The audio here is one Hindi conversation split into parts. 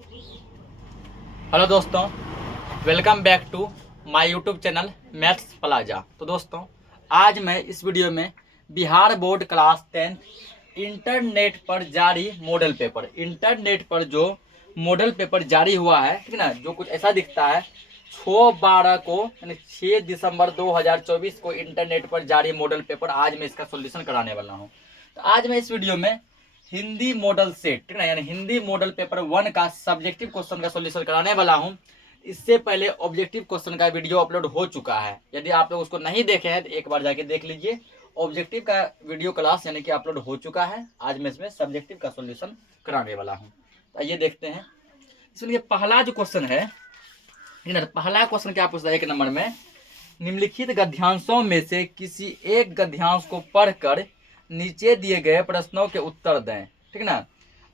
हेलो दोस्तों, welcome back to my YouTube channel Maths Plaza. तो दोस्तों, आज मैं इस वीडियो में बिहार बोर्ड क्लास 10 इंटरनेट पर जारी मॉडल पेपर, इंटरनेट पर जो मॉडल पेपर जारी हुआ है, ठीक ना, जो कुछ ऐसा दिखता है 6/12 को यानी 6 दिसंबर 2024 को इंटरनेट पर जारी मॉडल पेपर, आज मैं इसका सोल्यूशन कराने वाला हूँ। तो आज मैं इस वीडियो में हिंदी मॉडल सेट, ठीक ना, यानी हिंदी मॉडल पेपर 1 का सब्जेक्टिव क्वेश्चन का सॉल्यूशन कराने वाला हूं। इससे पहले ऑब्जेक्टिव क्वेश्चन का वीडियो अपलोड हो चुका है। यदि आप लोग उसको नहीं देखे हैं तो एक बार जाके देख लीजिए। ऑब्जेक्टिव का वीडियो क्लास यानी कि अपलोड हो चुका है। आज मैं इसमें सब्जेक्टिव का सॉल्यूशन कराने वाला हूँ। तो आइए देखते हैं। इसलिए पहला जो क्वेश्चन है, पहला क्वेश्चन क्या पूछता है, 1 नंबर में, निम्नलिखित गद्यांशों में से किसी एक गद्यांश को पढ़कर नीचे दिए गए प्रश्नों के उत्तर दें। ठीक ना,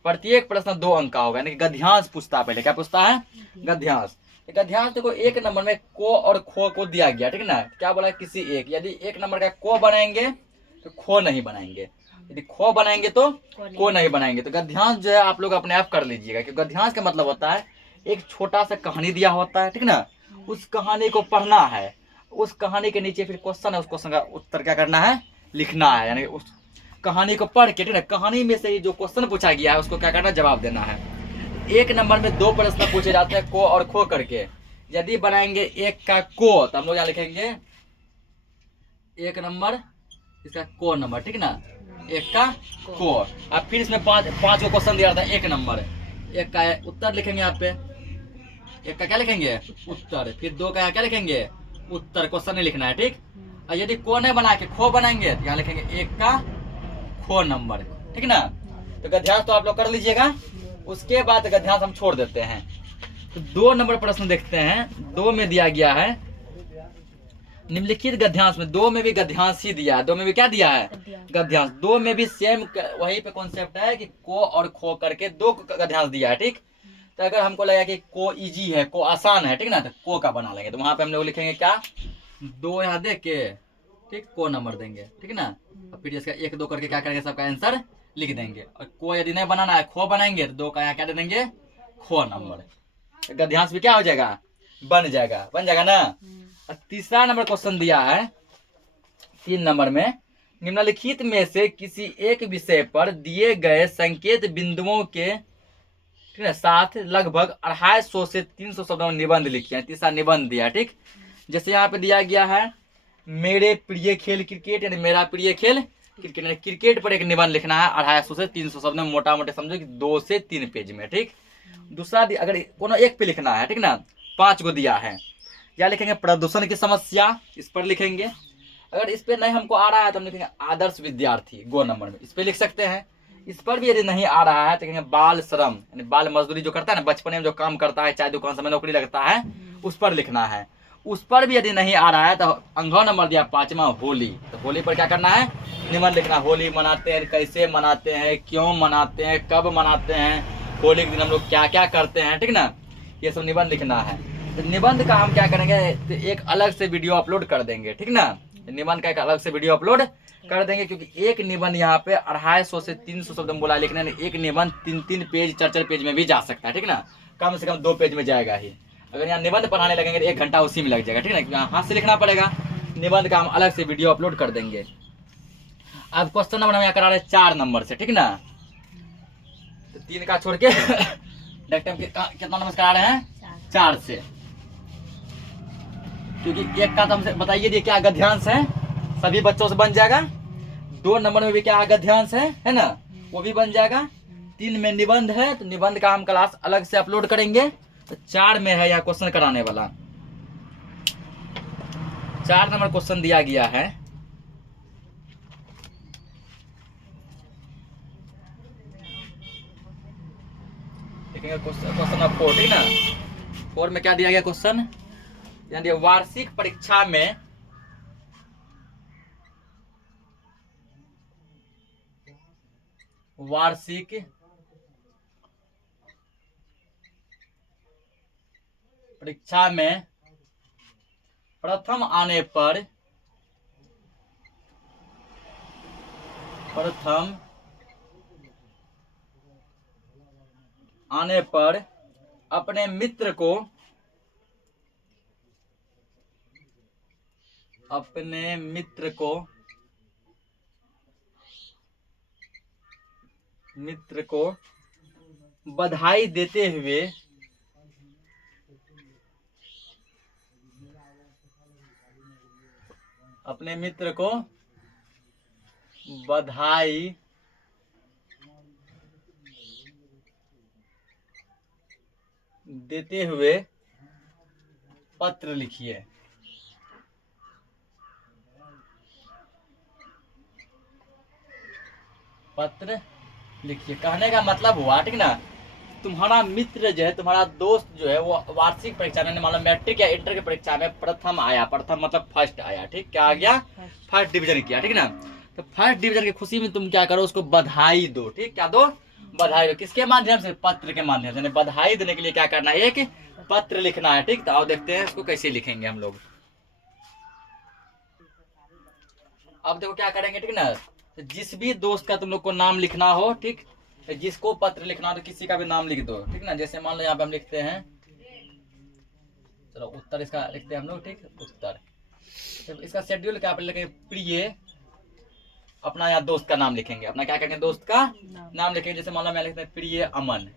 प्रत्येक प्रश्न 2 अंक का होगा, यानी कि गद्यांश पूछता है। पहले क्या पूछता है? गद्यांश। गद्यांश देखो 1 नंबर में को और खो को दिया गया, ठीक ना। क्या बोला? किसी एक। यदि 1 नंबर का को बनाएंगे तो खो नहीं बनाएंगे, यदि खो बनाएंगे तो को नहीं बनाएंगे। तो गद्यांश जो है आप लोग अपने आप कर लीजिएगा कि गद्यांश का मतलब होता है एक छोटा सा कहानी दिया होता है, ठीक ना, उस कहानी को पढ़ना है, उस कहानी के नीचे फिर क्वेश्चन है, उस क्वेश्चन का उत्तर क्या करना है? लिखना है। यानी उस कहानी को पढ़ के, ठीक है, कहानी में से जो क्वेश्चन पूछा गया है उसको क्या करना? जवाब देना है। 1 नंबर में 2 प्रश्न पूछे जाते हैं को और खो करके। यदि बनाएंगे 1 का को तो हम लोग क्या लिखेंगे? 1 नंबर, इसका को नंबर, ठीक ना, 1 का को। अब फिर इसमें पांच को क्वेश्चन दिया था 1 नंबर, 1 का उत्तर लिखेंगे। यहाँ पे 1 का क्या लिखेंगे? उत्तर। फिर 2 का क्या लिखेंगे? उत्तर। क्वेश्चन नहीं लिखना है, ठीक। और यदि को नहीं बना के खो बनाएंगे तो यहाँ लिखेंगे 1 का खो नंबर, ठीक ना। तो गद्यांश तो आप लोग कर लीजिएगा। उसके बाद गद्यांश हम छोड़ देते हैं। तो 2 नंबर प्रश्न देखते हैं। 2 में दिया गया है निम्नलिखित गद्यांश में, 2 में भी गद्यांश ही दिया है। 2 में भी क्या दिया है? गद्यांश। 2 में भी सेम वही पे कॉन्सेप्ट है कि को और खो करके 2 गद्यांश दिया है, ठीक। तो अगर हमको लगा कि को इजी है, को आसान है, ठीक ना, तो को का बना लेंगे। तो वहां पे हम लोग लिखेंगे क्या? 2 यहाँ देख के, ठीक, को नंबर देंगे, ठीक ना। और फिर इसका 1 2 करके क्या करेंगे? सबका आंसर लिख देंगे। और को यदि नहीं बनाना है, खो बनाएंगे तो 2 का यहाँ क्या दे देंगे? खो नंबर। तो गद्यांश भी क्या हो जाएगा? बन जाएगा, बन जाएगा ना। और तीसरा नंबर क्वेश्चन दिया है 3 नंबर में, निम्नलिखित में से किसी एक विषय पर दिए गए संकेत बिंदुओं के, ठीक है, साथ लगभग 250 से 300 शब्दों में निबंध लिखिए। तीसरा निबंध दिया, ठीक। जैसे यहाँ पे दिया गया है मेरे प्रिय खेल क्रिकेट, यानी मेरा प्रिय खेल क्रिकेट, यानी क्रिकेट पर एक निबंध लिखना है 250 से 300 शब्द में, मोटा मोटे समझो कि 2 से 3 पेज में, ठीक। दूसरा अगर कोनो एक पे लिखना है, ठीक ना, 5 को दिया है, या लिखेंगे प्रदूषण की समस्या, इस पर लिखेंगे। अगर इस पे नहीं हमको आ रहा है तो हम लिखेंगे आदर्श विद्यार्थी, 2 नंबर में, इस पे लिख सकते हैं। इस पर भी यदि नहीं आ रहा है तो कहेंगे बाल श्रम, यानी बाल मजदूरी जो करता है ना, बचपन में जो काम करता है, चाय दुकान में नौकरी लगता है, उस पर लिखना है। उस पर भी यदि नहीं आ रहा है तो अंगो नंबर दिया 5वां होली, तो होली पर क्या करना है? निबंध लिखना। होली मनाते हैं, कैसे मनाते हैं, क्यों मनाते हैं, कब मनाते हैं, होली के दिन हम लोग क्या क्या करते हैं, ठीक ना, ये सब निबंध लिखना है। तो निबंध का हम क्या करेंगे? तो एक अलग से वीडियो अपलोड कर देंगे, ठीक ना। निबंध का एक अलग से वीडियो अपलोड कर देंगे, क्योंकि एक निबंध यहाँ पे 250 से 300 शब्द में बोला लिखने, एक निबंध 3 पेज 4 पेज में भी जा सकता है, ठीक ना। कम से कम 2 पेज में जाएगा ही। अगर यहाँ निबंध पढ़ाने लगेंगे तो 1 घंटा उसी में लग जाएगा, ठीक ना, क्योंकि हाथ से लिखना पड़ेगा। निबंध का हम अलग से वीडियो अपलोड कर देंगे। अब क्वेश्चन नंबर हम यहाँ करा रहे 4 नंबर से, ठीक ना। तो 3 का छोड़ के नेक्स्ट टाइम कितना नंबर करा रहे हैं? 4 से, क्योंकि 1 का तो हमसे बताइए दिए क्या गद्यांश है, सभी बच्चों से बन जाएगा। 2 नंबर में भी क्या गद्यांश है ना, वो भी बन जाएगा। 3 में निबंध है, तो निबंध का हम क्लास अलग से अपलोड करेंगे। तो 4 में है यहाँ क्वेश्चन कराने वाला। 4 नंबर क्वेश्चन दिया गया है, क्वेश्चन नंबर 4, ठीक ना। 4 में क्या दिया गया क्वेश्चन? यानी वार्षिक परीक्षा में प्रथम आने पर अपने मित्र को बधाई देते हुए अपने मित्र को बधाई देते हुए पत्र लिखिए। पत्र लिखिए कहने का मतलब हुआ, ठीक ना, तुम्हारा मित्र जो है, तुम्हारा दोस्त जो है, वो वार्षिक परीक्षा में, मान लो मैट्रिक या इंटर की परीक्षा में प्रथम आया, प्रथम मतलब फर्स्ट आया, ठीक, क्या आ गया, फर्स्ट डिवीजन किया, ठीक ना। तो फर्स्ट डिवीजन की खुशी में तुम क्या करो, उसको बधाई दो, ठीक, क्या दो, बधाई दो। किसके माध्यम से, पत्र के माध्यम से। बधाई देने के लिए क्या करना है, एक पत्र लिखना है, ठीक। तो आओ देखते हैं इसको कैसे लिखेंगे हम लोग। अब देखो क्या करेंगे, ठीक ना, तो जिस भी दोस्त का तुम लोग को नाम लिखना हो, ठीक, जिसको पत्र लिखना हो तो किसी का भी नाम लिख दो, ठीक ना। जैसे मान लो यहाँ पे हम लिखते हैं, चलो उत्तर इसका लिखते हैं हम लोग, ठीक, उत्तर। तो इसका शेड्यूल क्या लिखेंगे, प्रिय, अपना यहाँ दोस्त का नाम लिखेंगे, अपना क्या करेंगे, दोस्त का नाम लिखेंगे। जैसे मान लो मैं लिखते हैं प्रिय अमन,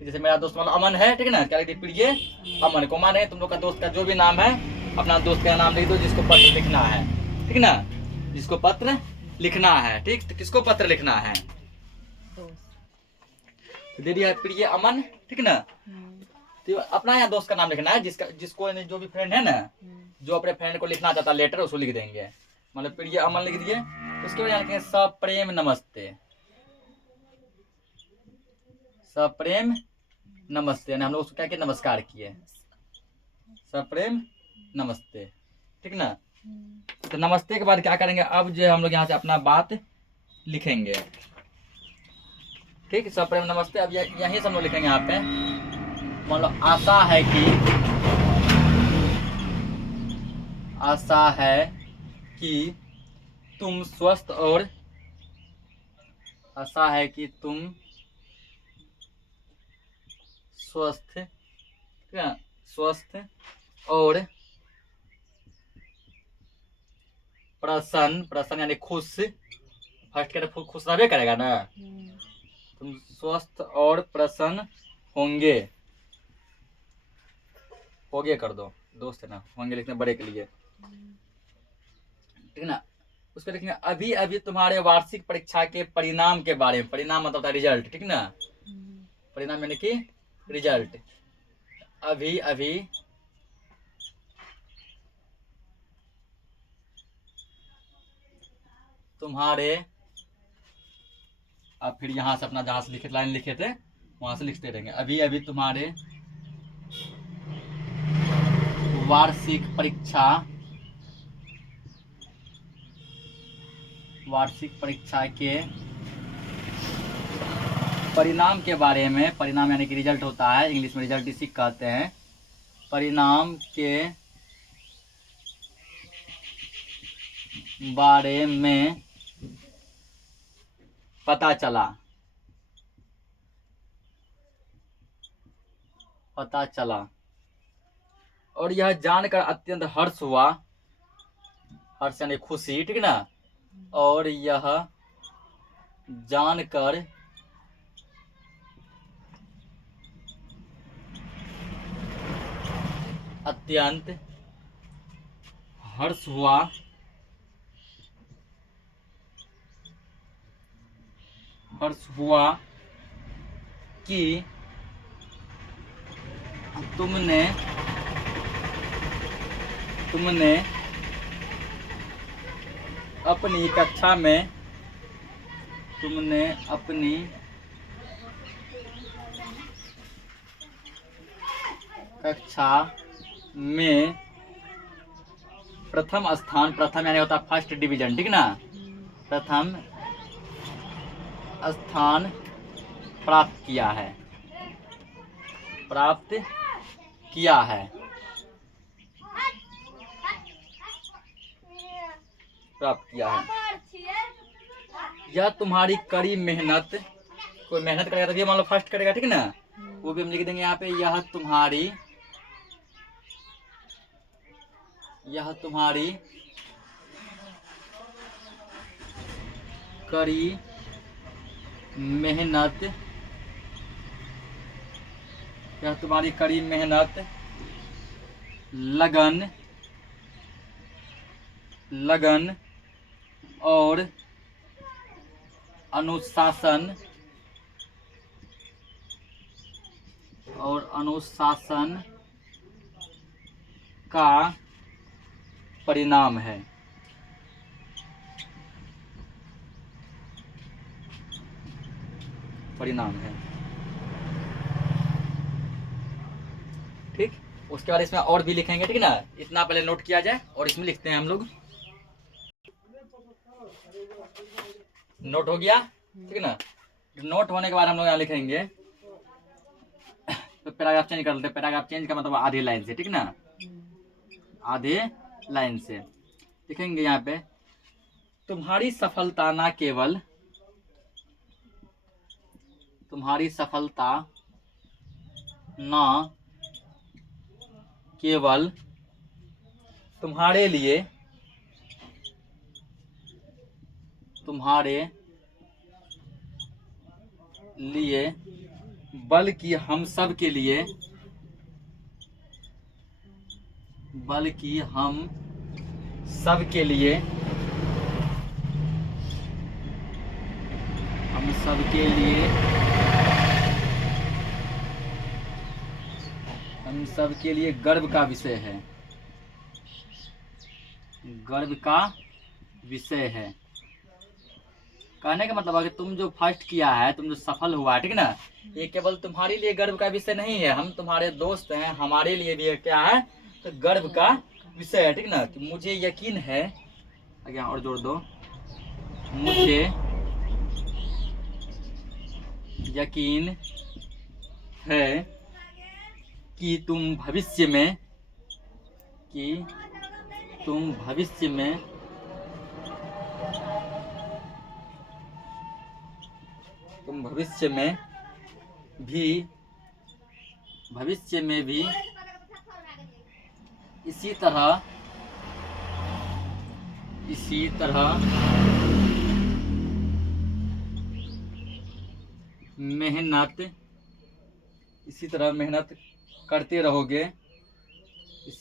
जैसे मेरा दोस्त मान लो अमन है, ठीक ना, क्या लिखते हैं, प्रिय अमन को माने तुम लोग का दोस्त का जो भी नाम है, अपना दोस्त का नाम लिख दो, जिसको पत्र लिखना है, ठीक ना, जिसको पत्र लिखना है, ठीक। तो किसको पत्र लिखना है, तो दे दिया प्रिय अमन, ठीक ना। तो अपना यहाँ दोस्त का नाम लिखना है, जिसको जो भी फ्रेंड है ना, जो अपने फ्रेंड को लिखना चाहता लेटर, उसको लिख देंगे। मतलब प्रिय अमन लिख दिए, उसके बाद लिखेंगे सप्रेम नमस्ते, सप्रेम नमस्ते, हम लोग उसको क्या किया, नमस्कार किए, सप्रेम नमस्ते, ठीक ना। तो नमस्ते के बाद क्या करेंगे, अब जो है हम लोग यहाँ से अपना बात लिखेंगे, ठीक, सप्रेम नमस्ते। अब यहीं से हम लोग लिखेंगे यहाँ पे, मान लो आशा है कि तुम स्वस्थ और, आशा है कि तुम स्वस्थ, ठीक है, स्वस्थ और प्रसन्न यानी खुश, फर्स्ट के खुश रहबे करेगा ना, तुम स्वस्थ और प्रसन्न होंगे कर दो, दोस्त है ना, होंगे लिखने बड़े के लिए, ठीक ना। उसको लिखेंगे अभी अभी तुम्हारे वार्षिक परीक्षा के परिणाम के बारे में, परिणाम मतलब रिजल्ट, ठीक ना, परिणाम यानी कि रिजल्ट, अभी अभी तुम्हारे, अब फिर यहाँ से अपना जहाँ से लिखे लाइन लिखे थे वहां से लिखते रहेंगे, अभी अभी तुम्हारे वार्षिक परीक्षा के परिणाम के बारे में, परिणाम यानी कि रिजल्ट होता है, इंग्लिश में रिजल्ट इसी कहते हैं, परिणाम के बारे में पता चला और यह जानकर अत्यंत हर्ष हुआ, हर्ष यानी खुशी, ठीक ना, और यह जानकर अत्यंत हर्ष हुआ कि तुमने अपनी कक्षा में प्रथम स्थान, प्रथम यानी होता फर्स्ट डिवीजन, ठीक ना, प्रथम स्थान प्राप्त किया है, यह तुम्हारी कड़ी मेहनत, कोई मेहनत करेगा तभी मान लो फर्स्ट करेगा, ठीक ना, वो भी हम लिख देंगे यहाँ पे, यह तुम्हारी कड़ी मेहनत, यह तुम्हारी कड़ी मेहनत, लगन और अनुशासन का परिणाम है। ठीक, उसके बाद इसमें और भी लिखेंगे, ठीक है ना। इतना पहले नोट किया जाए और इसमें लिखते हैं हम लोग। नोट हो गया, ठीक है ना। नोट होने के बाद हम लोग यहाँ लिखेंगे, तो पैराग्राफ चेंज कर लेते हैं। पैराग्राफ चेंज का मतलब आधे लाइन से, ठीक है ना, आधे लाइन से लिखेंगे यहाँ पे, तुम्हारी सफलता न केवल तुम्हारे लिए बल्कि हम सब के लिए गर्व का विषय है। कहने का मतलब है कि तुम जो फर्स्ट किया है, तुम जो सफल हुआ है, ठीक है ना, ये केवल तुम्हारे लिए गर्व का विषय नहीं है, हम तुम्हारे दोस्त हैं, हमारे लिए भी क्या है, तो गर्व का विषय है, ठीक है ना। कि मुझे यकीन है, आगे और जोड़ दो, मुझे यकीन है कि तुम भविष्य में भी इसी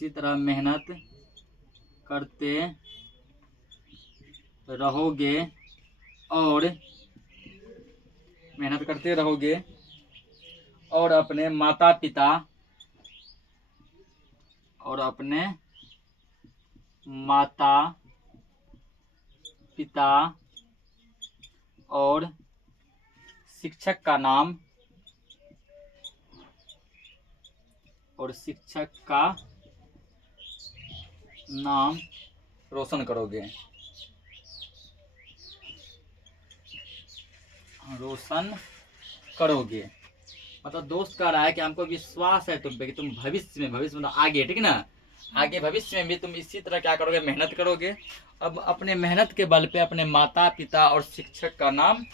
तरह मेहनत करते रहोगे, और अपने माता पिता और शिक्षक का नाम रोशन करोगे। मतलब दोस्त कह रहा है कि हमको विश्वास है तुम पे कि तुम भविष्य में मतलब आगे, ठीक है ना, आगे भविष्य में भी तुम इसी तरह क्या करोगे, मेहनत करोगे। अब अपने मेहनत के बल पे अपने माता पिता और शिक्षक का नाम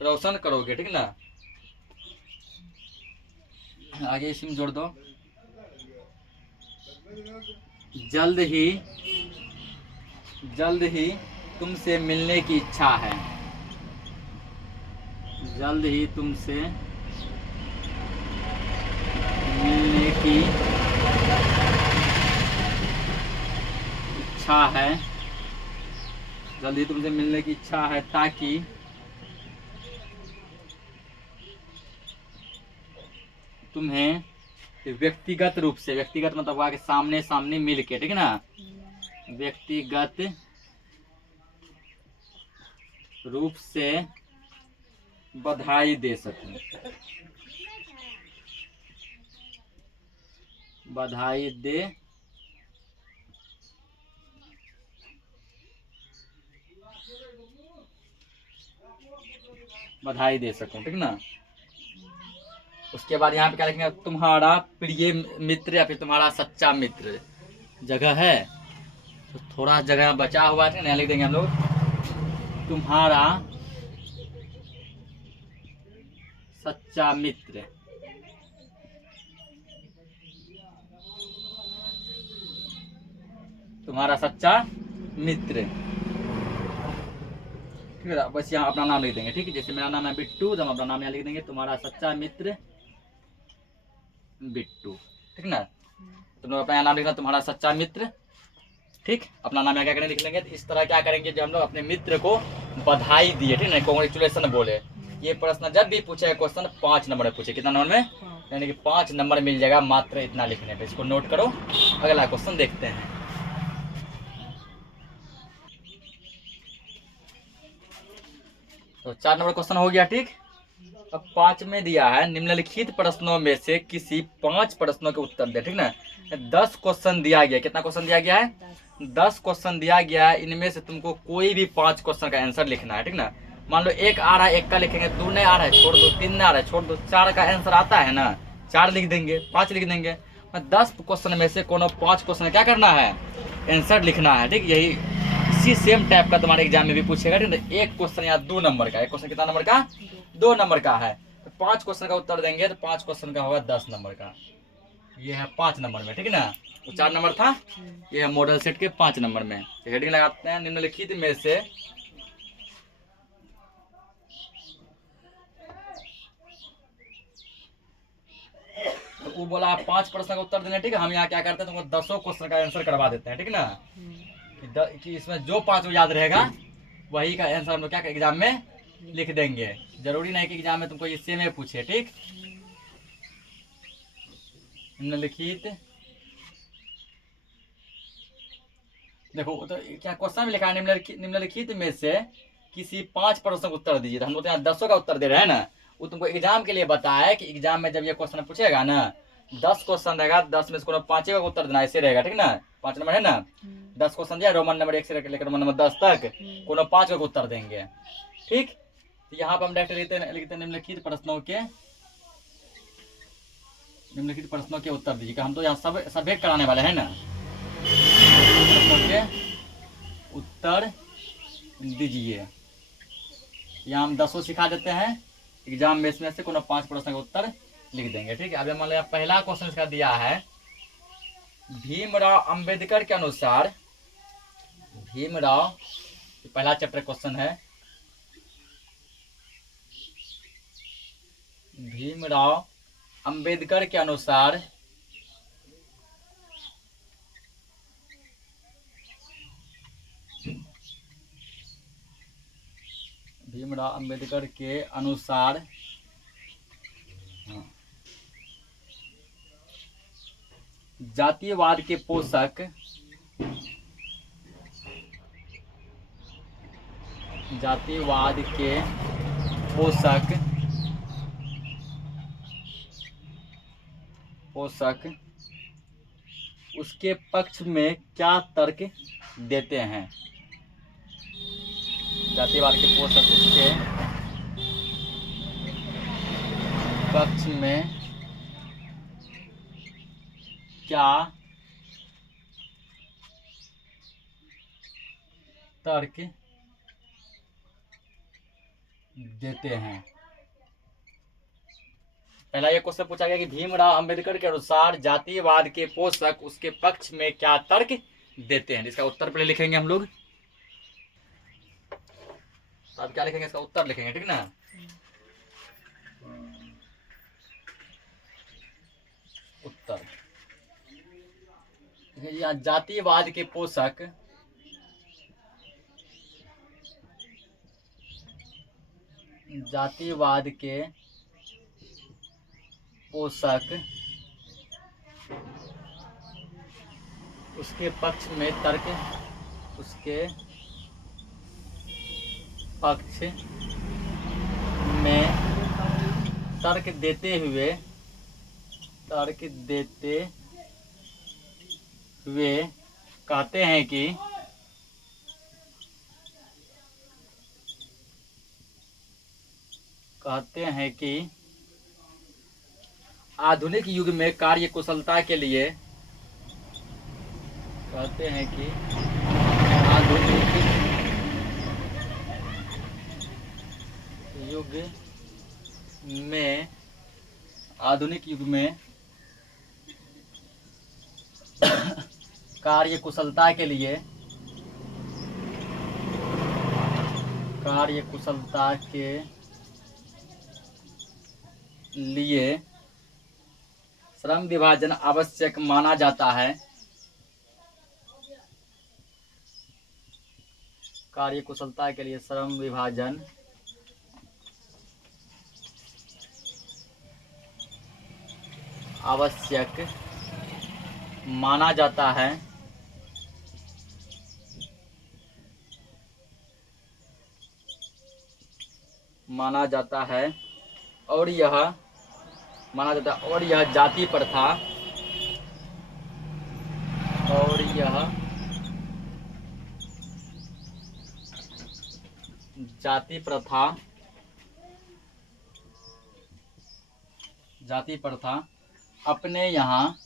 रोशन करोगे, ठीक है ना। आगे इसमें जोड़ दो, जल्द ही तुमसे मिलने की इच्छा है। जल्द ही तुमसे मिलने की इच्छा है, ताकि तुम्हें व्यक्तिगत रूप से, व्यक्तिगत मतलब वहाँ के सामने सामने मिल के, ठीक है ना, व्यक्तिगत रूप से बधाई दे सकूं। बधाई दे सकूं, ठीक ना। उसके बाद यहाँ पे क्या लिखेंगे, तुम्हारा प्रिय मित्र या फिर तुम्हारा सच्चा मित्र जगह है, तो थोड़ा जगह बचा हुआ है, यहाँ लिख देंगे हम लोग, तुम्हारा सच्चा मित्र, तुम्हारा सच्चा मित्र। ठीक है, बस यहाँ अपना नाम लिख देंगे। ठीक है, जैसे मेरा नाम है बिट्टू, तो हम अपना नाम यहाँ लिख देंगे, तुम्हारा सच्चा मित्र बिट्टू। ठीक ना, तुम लोग अपना नाम लिखना, तुम्हारा सच्चा मित्र। ठीक, अपना नाम यहाँ क्या करेंगे, लिख लेंगे। तो इस तरह क्या करेंगे, जब हम लोग अपने मित्र को बधाई दिए, ठीक ना, कॉन्ग्रेचुलेसन बोले। ये प्रश्न जब भी पूछे क्वेश्चन 5 नंबर में पूछे, कितना नंबर में, यानी कि 5 नंबर मिल जाएगा मात्र इतना लिखने पे। इसको नोट करो, अगला क्वेश्चन देखते हैं। तो 4 नंबर क्वेश्चन हो गया। ठीक, अब 5 में दिया है, निम्नलिखित प्रश्नों में से किसी 5 प्रश्नों के उत्तर दे। ठीक ना, 10 क्वेश्चन दिया गया, कितना क्वेश्चन दिया गया है, 10 क्वेश्चन दिया गया है। इनमें से तुमको कोई भी 5 क्वेश्चन का आंसर लिखना है। ठीक ना, मान लो 1 आ रहा है, 1 का लिखेंगे, 2 नहीं आ रहा है छोड़ दो, 3 नहीं आ रहा है छोड़ दो, 4 का आंसर आता है ना, 4 लिख देंगे, 5 लिख देंगे। 10 क्वेश्चन में से कोनो 5 क्वेश्चन क्या करना है, आंसर लिखना है। ठीक, यही इसी सेम टाइप का तुम्हारे एग्जाम में भी पूछेगा। ठीक ना, एक क्वेश्चन या 2 नंबर का, एक क्वेश्चन कितना नंबर का, 2 नंबर का है। तो 5 क्वेश्चन का उत्तर देंगे, तो 5 क्वेश्चन का होगा 10 नंबर का। ये है 5 नंबर में। ठीक है ना, तो 4 नंबर था, ये है मॉडल सेट के 5 नंबर में। हेडिंग लगाते हैं, निम्नलिखित में से तो वो बोला 5 प्रश्न का उत्तर देने। ठीक है, हम यहाँ क्या करते हैं, तुमको 10 क्वेश्चन का आंसर करवा देते हैं। ठीक ना, कि इसमें जो 5 याद रहेगा वही का आंसर हम लोग क्या एग्जाम में लिख देंगे। जरूरी नहीं कि एग्जाम में तुमको ये सेम पूछे। ठीक, निम्नलिखित, देखो तो क्या क्वेश्चन में लिखा है, निम्नलिखित में से किसी 5 प्रश्न का उत्तर दीजिए। तो हम लोग यहाँ 10 का उत्तर दे रहे हैं ना, वो तुमको एग्जाम के लिए बताया है कि एग्जाम में जब ये क्वेश्चन पूछेगा ना, 10 क्वेश्चन रहेगा, 10 में से कोनो 5 का उत्तर देना, ऐसे रहेगा। ठीक ना, 5 नंबर है ना, 10 क्वेश्चन दिया, रोमन नंबर 1 से लेकर रोमन नंबर 10 तक, कोनो 5 का उत्तर देंगे। ठीक, तो यहाँ पर हम डायरेक्ट लिखते हैं निम्नलिखित प्रश्नों के उत्तर दीजिए। हम तो यहाँ सब कराने वाले हैं ना, प्रश्नों के उत्तर दीजिए। यहाँ हम 10 सिखा देते हैं, एग्जाम में इसमें से कोनो 5 प्रश्न का उत्तर लिख देंगे। ठीक है, अब मान लिया पहला क्वेश्चन इसका दिया है, भीमराव अंबेडकर के अनुसार, भीमराव, पहला चैप्टर क्वेश्चन है, भीमराव अंबेडकर के अनुसार भीमराव अंबेडकर के अनुसार जातीयवाद के पोषक, जातीयवाद के पोषक उसके पक्ष में क्या तर्क देते हैं। जातीयवाद के पोषक उसके पक्ष में क्या तर्क देते हैं। पहला ये क्वेश्चन पूछा गया कि भीमराव अंबेडकर के अनुसार जातीयवाद के पोषक उसके पक्ष में क्या तर्क देते हैं। इसका उत्तर पहले लिखेंगे हम लोग, अब क्या लिखेंगे, इसका उत्तर लिखेंगे। ठीक ना, उत्तर, जातीयवाद के पोषक, जातीयवाद के पोषक उसके पक्ष में तर्क, उसके पक्ष में तर्क देते हुए कहते हैं कि आधुनिक युग में कार्य कुशलता के लिए, कहते हैं कि आधुनिक युग में कार्यकुशलता के लिए, कार्यकुशलता के लिए श्रम विभाजन आवश्यक माना जाता है। कार्यकुशलता के लिए श्रम विभाजन आवश्यक माना जाता है। माना जाता है और यह माना जाता है और यह जाति प्रथा और यह जाति प्रथा अपने यहाँ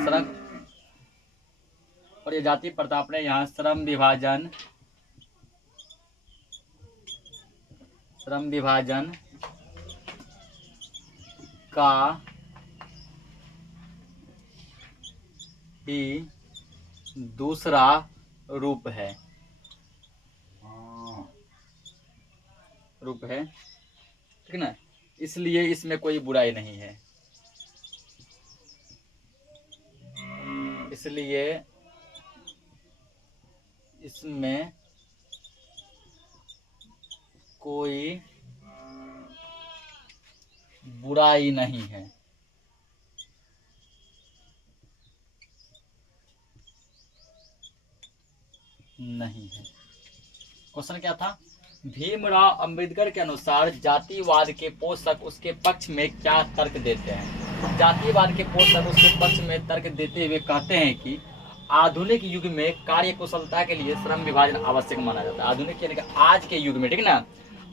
श्रम और ये जाति प्रथा अपने यहाँ श्रम विभाजन का ही दूसरा रूप है। ठीक ना, इसलिए इसमें कोई बुराई नहीं है। इसलिए इसमें कोई बुराई नहीं है। क्वेश्चन क्या था? भीमराव अंबेडकर के अनुसार जातिवाद के पोषक उसके पक्ष में क्या तर्क देते हैं? जातिवाद के पोषक उसके पक्ष में तर्क देते हुए कहते हैं कि आधुनिक युग में कार्यकुशलता के लिए श्रम विभाजन आवश्यक माना जाता है। आधुनिक यानी कि आज के युग में, ठीक ना,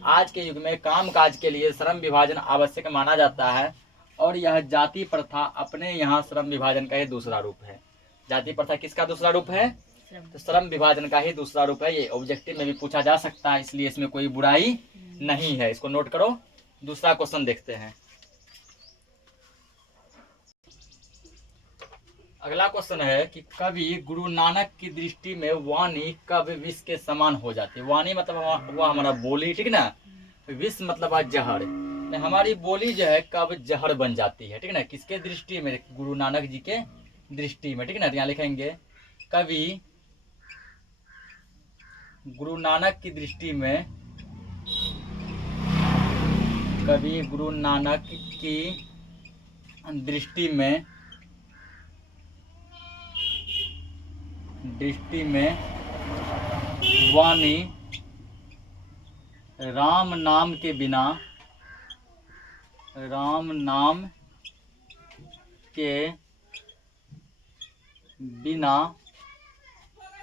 आज के युग में कामकाज के लिए श्रम विभाजन आवश्यक माना जाता है और यह जाति प्रथा अपने यहाँ श्रम विभाजन का ही दूसरा रूप है। जाति प्रथा किसका दूसरा रूप है? तो श्रम विभाजन का ही दूसरा रूप है। ये ऑब्जेक्टिव में भी पूछा जा सकता है, इसलिए इसमें कोई बुराई नहीं है। इसको नोट करो। दूसरा क्वेश्चन देखते हैं। अगला क्वेश्चन है कि कवि गुरु नानक की दृष्टि में वाणी कब विष के समान हो जाती है? वाणी मतलब वो हमारा बोली, ठीक ना, विष मतलब जहर। हमारी बोली जो है कब जहर बन जाती है, ठीक ना, किसके दृष्टि में? गुरु नानक जी के दृष्टि में, ठीक ना। तो यहाँ लिखेंगे कवि गुरु नानक की दृष्टि में, कवि गुरु नानक की दृष्टि में वाणी राम नाम के बिना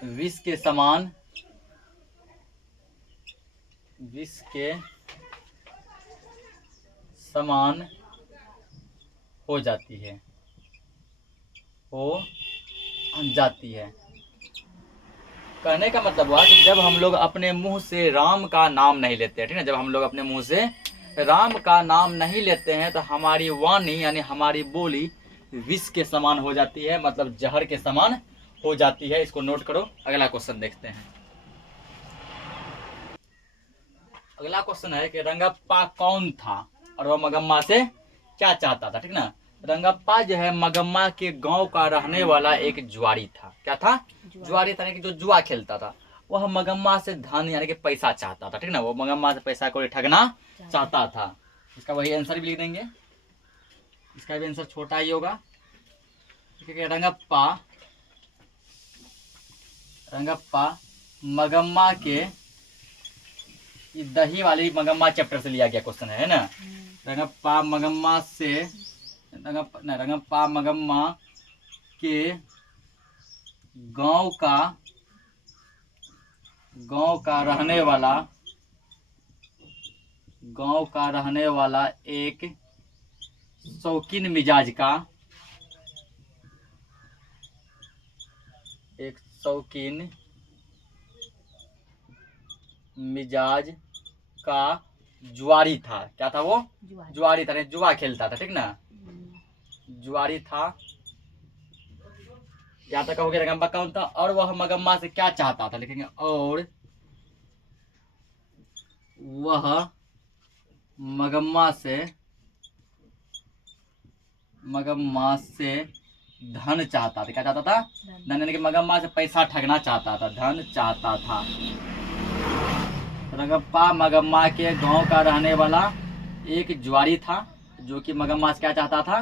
विष के समान हो जाती है। कहने का मतलब हुआ कि जब हम लोग अपने मुंह से राम का नाम नहीं लेते हैं, ठीक है, जब हम लोग अपने मुंह से राम का नाम नहीं लेते हैं तो हमारी वाणी यानी हमारी बोली विष के समान हो जाती है, मतलब जहर के समान हो जाती है। इसको नोट करो। अगला क्वेश्चन देखते हैं। अगला क्वेश्चन है कि रंगप्पा कौन था और वह मगम्मा से क्या चाहता था, ठीक ना। रंगप्पा जो है मगम्मा के गांव का रहने वाला एक जुआरी था। क्या था? जुआरी था, यानी कि जो जुआ खेलता था। वह मगम्मा से धन यानी कि पैसा चाहता था, ठीक ना। वो मगम्मा से पैसा को ठगना चाहता था। इसका वही आंसर भी लिख देंगे। इसका भी आंसर छोटा ही होगा। रंगप्पा मगम्मा के, दही वाली मगम्मा चैप्टर से लिया गया क्वेश्चन है ना। रंगप्पा मगम्मा के गांव का रहने वाला एक शौकीन मिजाज का जुआरी था। क्या था वो? जुआरी। जुआरी था, जुआ खेलता था, ठीक ना। जुआरी था, यहाँ तक हो गया। रकम कौन था? और वह मगम्मा से क्या चाहता था, लिखेंगे और वह मगम्मा से धन चाहता था। क्या चाहता था? धन, यानी कि मगम्मा से पैसा ठगना चाहता था, धन चाहता था। रंगप्पा मगम्मा के गांव का रहने वाला एक जुआरी था जो कि मगम्मा से क्या चाहता था?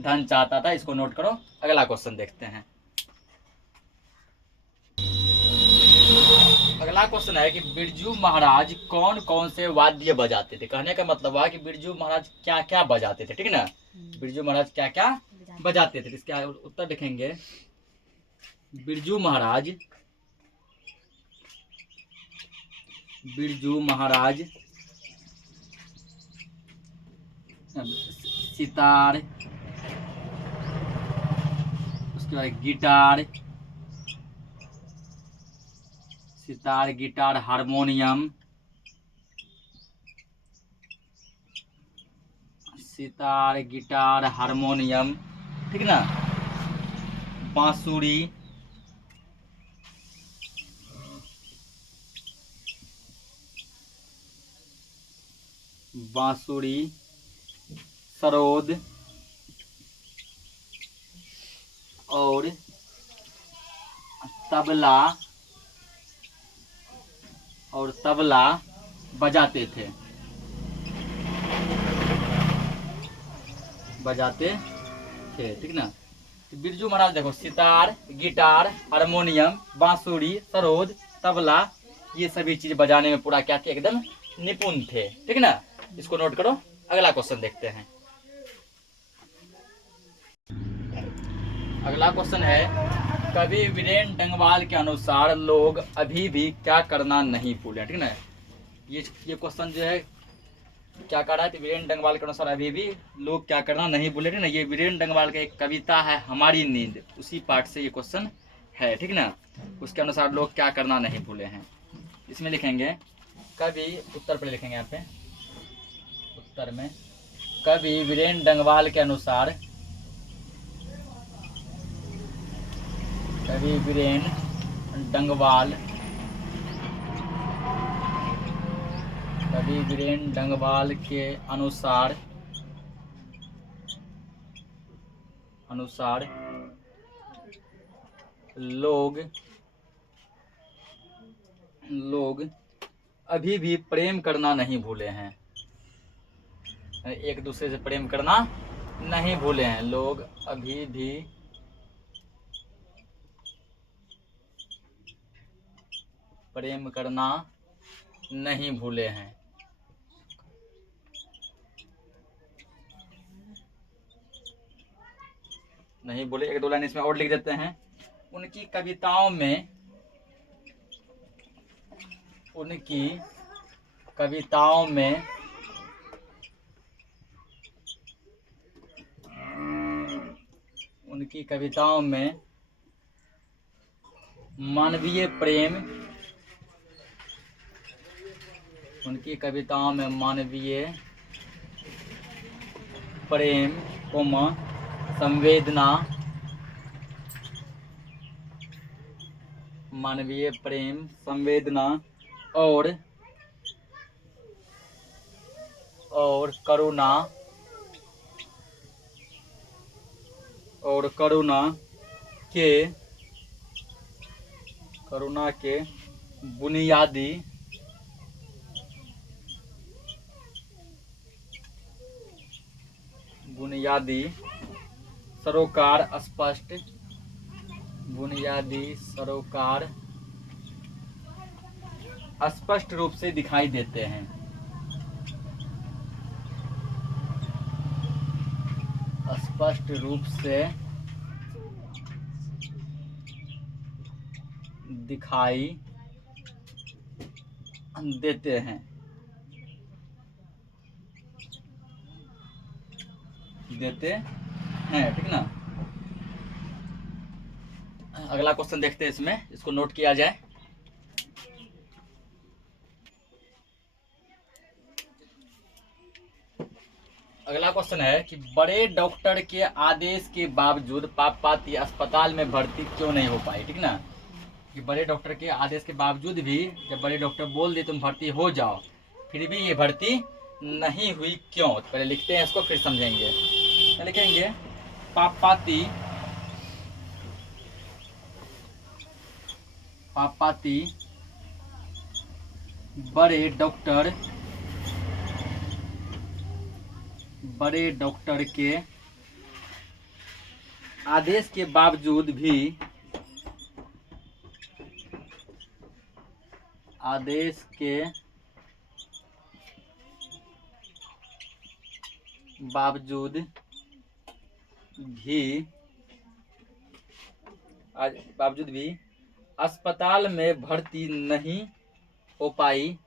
धन चाहता था। इसको नोट करो। अगला क्वेश्चन देखते हैं। अगला क्वेश्चन है कि बिरजू महाराज कौन कौन से वाद्य बजाते थे। कहने का मतलब है कि बिरजू महाराज क्या क्या बजाते थे, ठीक ना। बिरजू महाराज क्या क्या बजाते थे, इसका उत्तर लिखेंगे बिरजू महाराज सितार, उसके बाद guitar, sitar, guitar, harmonium, sitar, guitar, harmonium, ठीक ना, बांसुरी, सरोद और तबला बजाते थे, ठीक ना। तो बिरजू महाराज देखो, सितार, गिटार, हारमोनियम, बांसुरी, सरोद, तबला, ये सभी चीज बजाने में पूरा क्या थे? एकदम निपुण थे, ठीक ना। इसको नोट करो। अगला क्वेश्चन देखते हैं। अगला क्वेश्चन है, कवि वीरेंद्र डंगवाल के अनुसार लोग अभी भी क्या करना नहीं भूले, ठीक ना। ये क्वेश्चन जो है क्या कह रहा है? वीरेंद्र डंगवाल के अनुसार अभी भी लोग क्या करना नहीं भूले, ठीक ना। ये वीरेंद्र डंगवाल का एक कविता है, हमारी नींद, उसी पार्ट से ये क्वेश्चन है, ठीक ना। उसके अनुसार लोग क्या करना नहीं भूले हैं। इसमें लिखेंगे कवि, उत्तर पर लिखेंगे यहाँ पे, उत्तर में कवि वीरेंद्र डंगवाल के अनुसार, कवि वीरेंद्र डंगवाल के अनुसार लोग अभी भी प्रेम करना नहीं भूले हैं, एक दूसरे से प्रेम करना नहीं भूले हैं। लोग अभी भी प्रेम करना नहीं भूले हैं। नहीं बोले, एक दो लाइन इसमें और लिख देते हैं। उनकी कविताओं में मानवीय प्रेम, संवेदना, और करुणा के बुनियादी सरोकार स्पष्ट रूप से दिखाई देते हैं। स्पष्ट रूप से दिखाई देते हैं, ठीक ना। अगला क्वेश्चन देखते हैं, इसमें इसको नोट किया जाए। अगला क्वेश्चन है कि बड़े डॉक्टर के आदेश के बावजूद पापपाती अस्पताल में भर्ती क्यों नहीं हो पाई। ठीक ना, कि बड़े डॉक्टर के आदेश के बावजूद भी जब बड़े डॉक्टर बोल दे तुम भर्ती हो जाओ, फिर भी ये भर्ती नहीं हुई क्यों। तो पहले लिखते हैं इसको, फिर समझेंगे। तो लिखेंगे पापपाती बड़े डॉक्टर के आदेश के बावजूद भी अस्पताल में भर्ती नहीं हो पाई।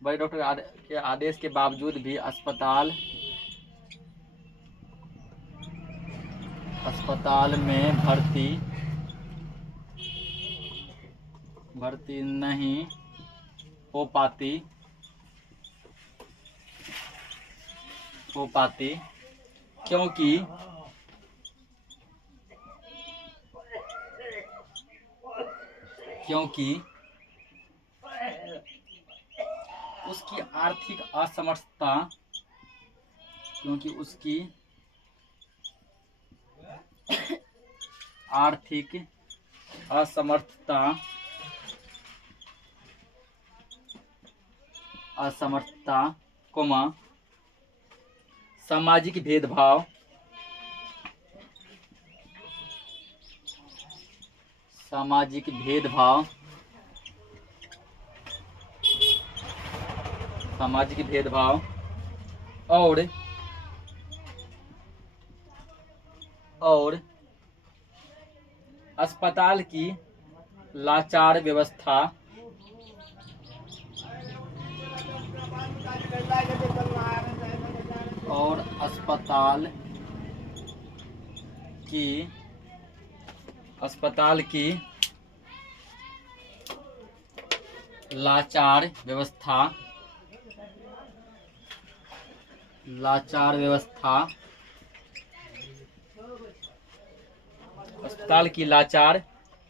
बड़े डॉक्टर के आदेश के बावजूद भी अस्पताल में भर्ती नहीं हो पाती क्योंकि उसकी आर्थिक असमर्थता, सामाजिक भेदभाव, और अस्पताल की लाचार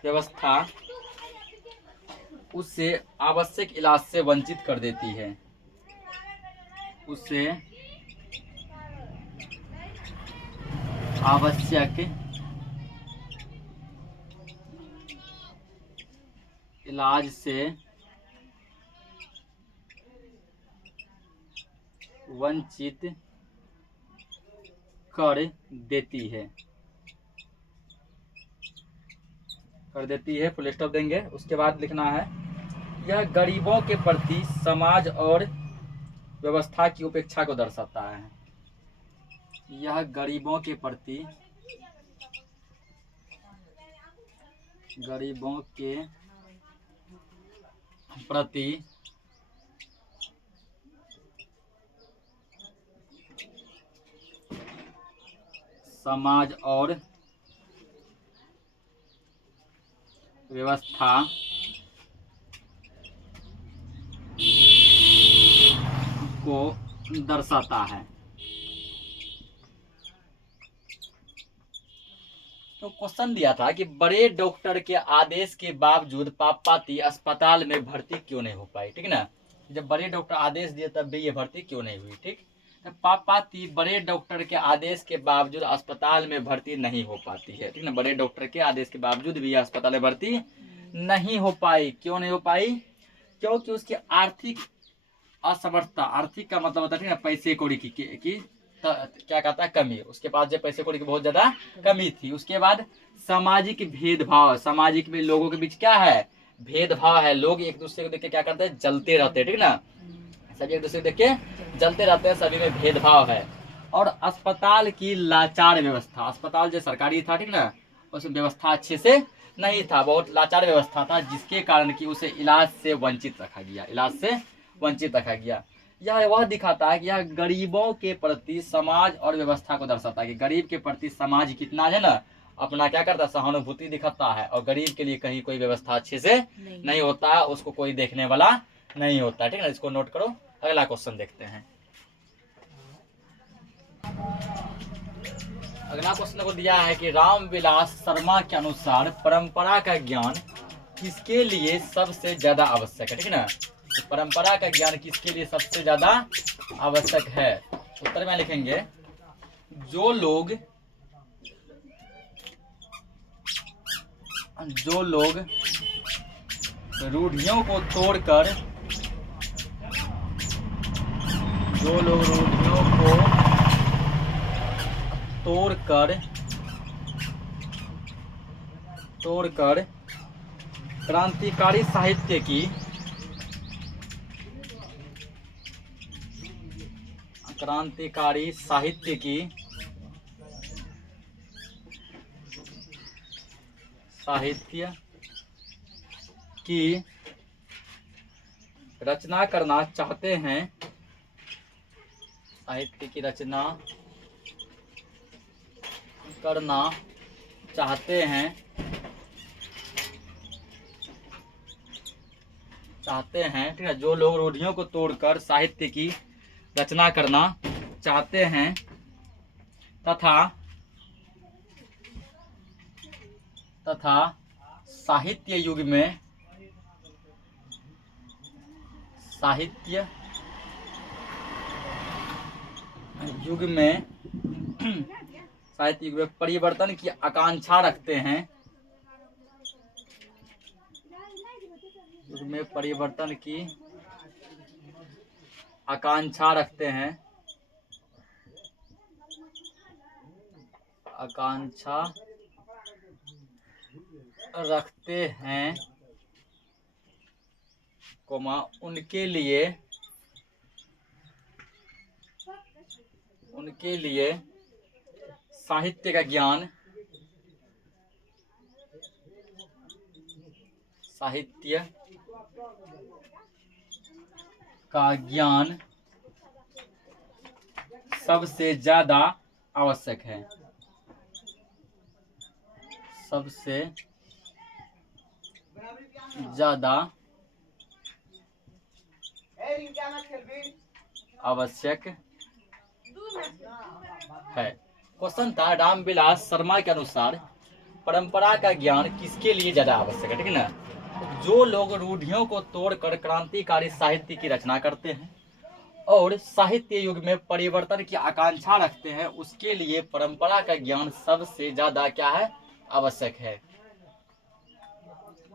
व्यवस्था उसे आवश्यक इलाज से वंचित कर देती है। आवश्यक इलाज से वंचित कर देती है। फुल स्टॉप देंगे। उसके बाद लिखना है यह गरीबों के प्रति समाज और व्यवस्था की उपेक्षा को दर्शाता है। यह गरीबों के प्रति समाज और व्यवस्था को दर्शाता है। तो क्वेश्चन दिया था कि बड़े डॉक्टर के आदेश के बावजूद पापपाती अस्पताल में भर्ती क्यों नहीं हो पाई। ठीक ना, जब बड़े डॉक्टर आदेश दिए तब भी ये भर्ती क्यों नहीं हुई। ठीक, तो पापपाती बड़े डॉक्टर के आदेश के बावजूद अस्पताल में भर्ती नहीं हो पाती है। ठीक ना, बड़े डॉक्टर के आदेश के बावजूद भी अस्पताल में भर्ती नहीं हो पाई। क्यों नहीं हो पाई? क्योंकि उसकी आर्थिक असमर्थता, आर्थिक का मतलब होता है ना पैसे कौड़ी की क्या कहता है कमी, उसके पास जो पैसे कौड़ी की बहुत ज्यादा कमी थी। उसके बाद सामाजिक भेदभाव, सामाजिक में लोगों के बीच क्या है, भेदभाव है। लोग एक दूसरे को देख के क्या करते हैं, जलते रहते हैं। ठीक ना, सभी एक दूसरे को देख के जलते रहते हैं, सभी में भेदभाव है। और अस्पताल की लाचार व्यवस्था, अस्पताल जो सरकारी था, ठीक ना, उसमें व्यवस्था अच्छे से नहीं था, बहुत लाचार व्यवस्था था, जिसके कारण कि उसे इलाज से वंचित रखा गया। यह वह दिखाता है कि यह गरीबों के प्रति समाज और व्यवस्था को दर्शाता है कि गरीब के प्रति समाज कितना है ना अपना क्या करता है, सहानुभूति दिखाता है। और गरीब के लिए कहीं कोई व्यवस्था अच्छे से नहीं होता है, उसको कोई देखने वाला नहीं होता है। ठीक है ना, इसको नोट करो। अगला क्वेश्चन देखते हैं। अगला क्वेश्चन को दिया है कि रामविलास शर्मा के अनुसार परंपरा का ज्ञान किसके लिए सबसे ज्यादा आवश्यक है। ठीक है ना, तो परंपरा का ज्ञान किसके लिए सबसे ज्यादा आवश्यक है। उत्तर में लिखेंगे जो लोग रूढ़ियों को तोड़कर क्रांतिकारी साहित्य की रचना करना चाहते हैं, ठीक है। जो लोग रूढ़ियों को तोड़कर साहित्य की रचना करना चाहते हैं तथा साहित्य युग में परिवर्तन की आकांक्षा रखते हैं, उनके लिए साहित्य का ज्ञान सबसे ज्यादा आवश्यक है। क्वेश्चन था रामविलास शर्मा के अनुसार परंपरा का ज्ञान किसके लिए ज्यादा आवश्यक है। ठीक है ना, जो लोग रूढ़ियों को तोड़कर क्रांतिकारी साहित्य की रचना करते हैं और साहित्य युग में परिवर्तन की आकांक्षा रखते हैं, उसके लिए परंपरा का ज्ञान सबसे ज्यादा क्या है, आवश्यक है।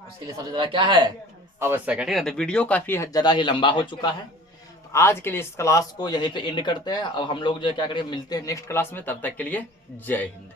उसके लिए सबसे ज्यादा क्या है, आवश्यक है। ठीक है, तो वीडियो काफी ज्यादा ही लंबा हो चुका है, तो आज के लिए इस क्लास को यहीं पे एंड करते हैं। अब हम लोग जो क्या करें, मिलते हैं नेक्स्ट क्लास में। तब तक के लिए जय हिंद।